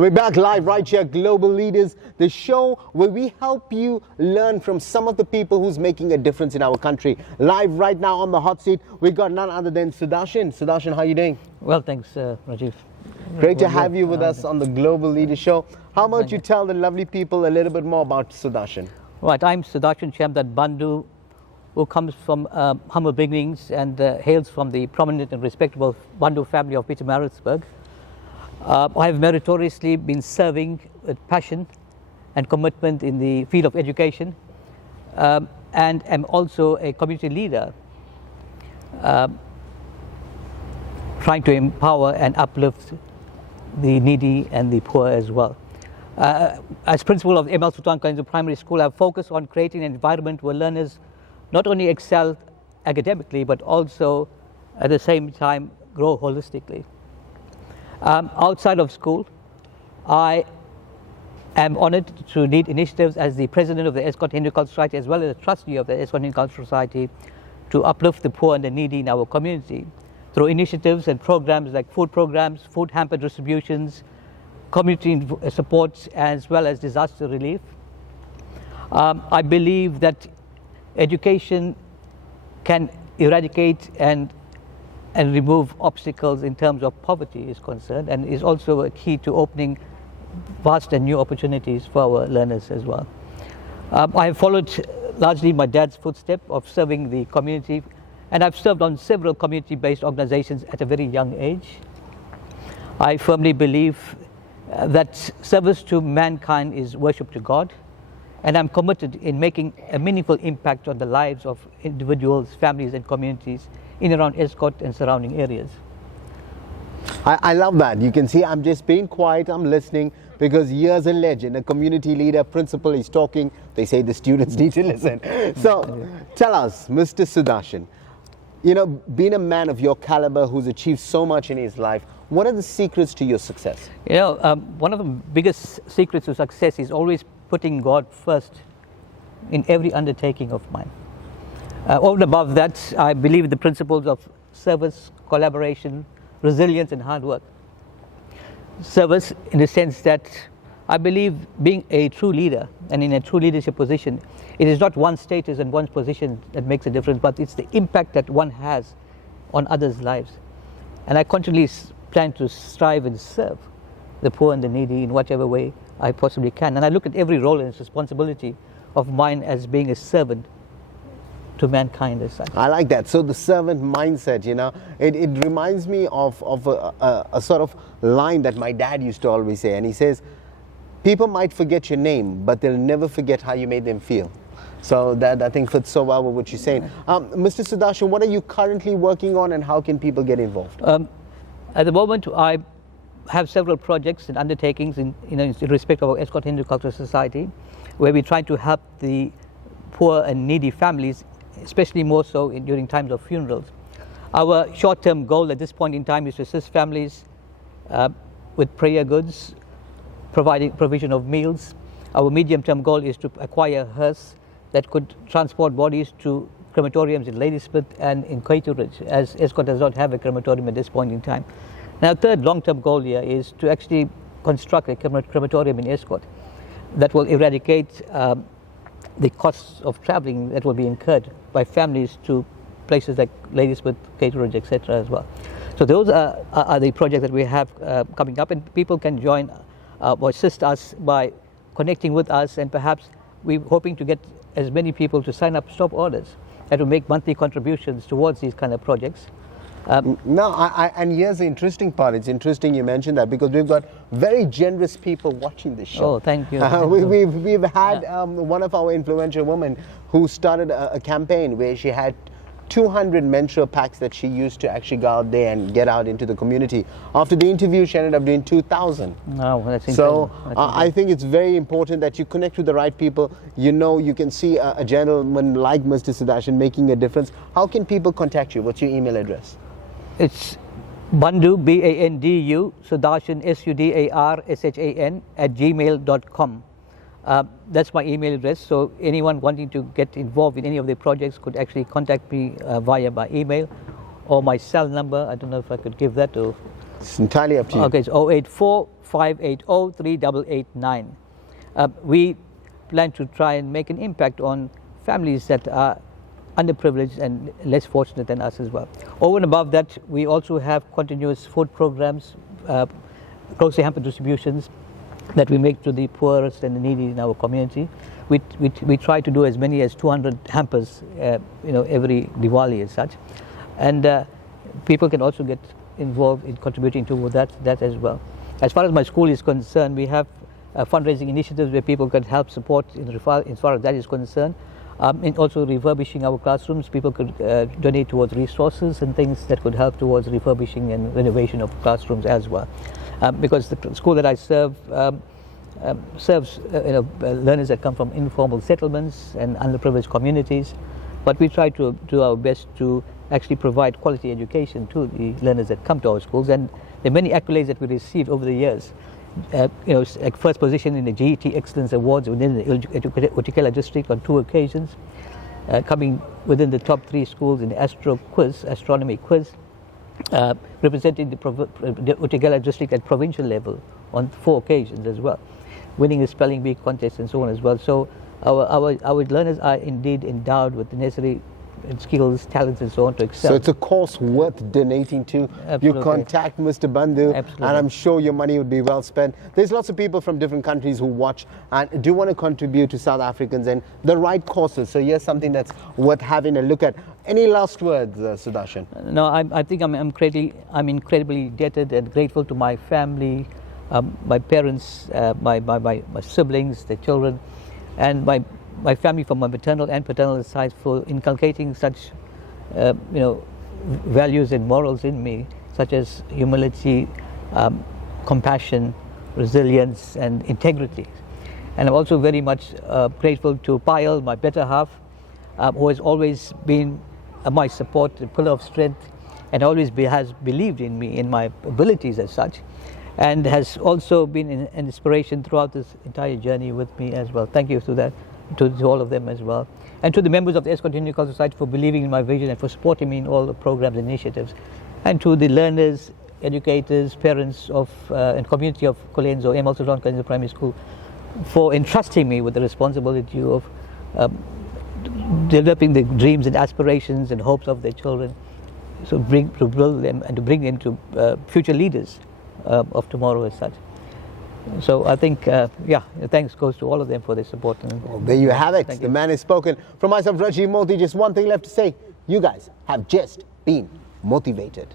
Coming back live right here, Global Leaders, the show where we help you learn from some of the people who's making a difference in our country. Live right now on the hot seat, we've got none other than Sudarshan. Sudarshan, how are you doing? Well, thanks, Rajiv. Great to have you with us on the Global Leaders show. How about you tell the lovely people a little bit more about Sudarshan? Right, I'm Sudarshan Bandu, who comes from humble beginnings and hails from the prominent and respectable Bandu family of Pietermaritzburg. I have meritoriously been serving with passion and commitment in the field of education, and am also a community leader, trying to empower and uplift the needy and the poor as well. As principal of ML Sultan Kanzu Primary School, I have focused on creating an environment where learners not only excel academically, but also at the same time grow holistically. Outside of school, I am honored to lead initiatives as the president of the Escort Hindu Cultural Society, as well as the trustee of the Escort Hindu Cultural Society, to uplift the poor and the needy in our community through initiatives and programs like food programs, food hamper distributions, community supports, as well as disaster relief. I believe that education can eradicate and remove obstacles in terms of poverty is concerned, and is also a key to opening vast and new opportunities for our learners as well. I have followed largely my dad's footstep of serving the community, and I've served on several community-based organizations at a very young age. I firmly believe that service to mankind is worship to God, and I'm committed in making a meaningful impact on the lives of individuals, families, and communities in and around Escort and surrounding areas. I love that. You can see I'm just being quiet, I'm listening, because here's a legend, a community leader, principal is talking. They say the students need to listen. So tell us, Mr. Sudarshan, you know, being a man of your caliber who's achieved so much in his life, what are the secrets to your success? You know, one of the biggest secrets to success is always putting God first in every undertaking of mine. Over and above that, I believe in the principles of service, collaboration, resilience, and hard work. Service in the sense that I believe being a true leader and in a true leadership position, it is not one's status and one's position that makes a difference, but it's the impact that one has on others' lives. And I continually plan to strive and serve the poor and the needy in whatever way I possibly can. And I look at every role and responsibility of mine as being a servant to mankind as such. I like that. So the servant mindset, you know, it reminds me of a sort of line that my dad used to always say, and he says, people might forget your name, but they'll never forget how you made them feel. So that I think fits so well with what you're saying. Mr. Sudarshan, what are you currently working on, and how can people get involved? At the moment, I have several projects and undertakings in respect of our Escort Hindu Cultural Society, where we try to help the poor and needy families, especially more so during times of funerals. Our short-term goal at this point in time is to assist families with prayer goods, provision of meals. Our medium-term goal is to acquire hearse that could transport bodies to crematoriums in Ladysmith and in Kaituridge, as Escort does not have a crematorium at this point in time. Now, third long-term goal here is to actually construct a crematorium in Escort that will eradicate the costs of traveling that will be incurred by families to places like Ladysmith, Kaituridge, etc. as well. So those are the projects that we have coming up, and people can join or assist us by connecting with us, and perhaps we're hoping to get as many people to sign up stop orders and to make monthly contributions towards these kind of projects. And here's the interesting part. It's interesting you mentioned that, because we've got very generous people watching this show. Oh, thank you. We've had one of our influential women who started a campaign where she had 200 menstrual packs that she used to actually go out there and get out into the community. After the interview, she ended up doing 2,000. Oh, that's incredible. So I think it's very important that you connect with the right people. You know, you can see a gentleman like Mr. Sudarshan making a difference. How can people contact you? What's your email address? It's Bandu, B-A-N-D-U, Sudarshan, S-U-D-A-R-S-H-A-N, @gmail.com. That's my email address, so anyone wanting to get involved in any of the projects could actually contact me via my email or my cell number. I don't know if I could give that to It's entirely up to you. Okay, it's 084 580 3889. We plan to try and make an impact on families that are underprivileged and less fortunate than us as well. Over and above that, we also have continuous food programs, grocery hamper distributions that we make to the poorest and the needy in our community. We try to do as many as 200 hampers, every Diwali as such, and people can also get involved in contributing to that as well. As far as my school is concerned, we have fundraising initiatives where people can help support as far as that is concerned. And also refurbishing our classrooms, people could donate towards resources and things that could help towards refurbishing and renovation of classrooms as well. Because the school that I serve serves learners that come from informal settlements and underprivileged communities, but we try to do our best to actually provide quality education to the learners that come to our schools, and there are many accolades that we received over the years. Like first position in the GET Excellence Awards within the Utikela district on 2 occasions, coming within the top 3 schools in the astronomy quiz, representing the Utikela district at provincial level on 4 occasions as well, winning the spelling bee contest and so on as well. So our learners are indeed endowed with the necessary skills, talents and so on to excel. So it's a course worth donating to. Absolutely. You contact Mr. Bandu, Absolutely. and I'm sure your money would be well spent. There's lots of people from different countries who watch and do want to contribute to South Africans and the right courses. So here's something that's worth having a look at. Any last words, Sudarshan? No, I think I'm incredibly indebted and grateful to my family, my parents, my siblings, their children, and my family from my maternal and paternal side for inculcating such values and morals in me, such as humility, compassion, resilience and integrity. And I'm also very much grateful to Payal, my better half, who has always been my support, a pillar of strength, and always has believed in me, in my abilities as such, and has also been an inspiration throughout this entire journey with me as well. Thank you to that. To all of them as well, and to the members of the Eskom Technical Society for believing in my vision and for supporting me in all the programs and initiatives, and to the learners, educators, parents of and community of Kolenzo, Emal Sultan Kolenzo Primary School, for entrusting me with the responsibility of developing the dreams and aspirations and hopes of their children, to build them and to bring them to future leaders of tomorrow as such. So I think, thanks goes to all of them for their support. Well, there you have it. The man has spoken. From myself, Rajiv Mothie, just one thing left to say. You guys have just been motivated.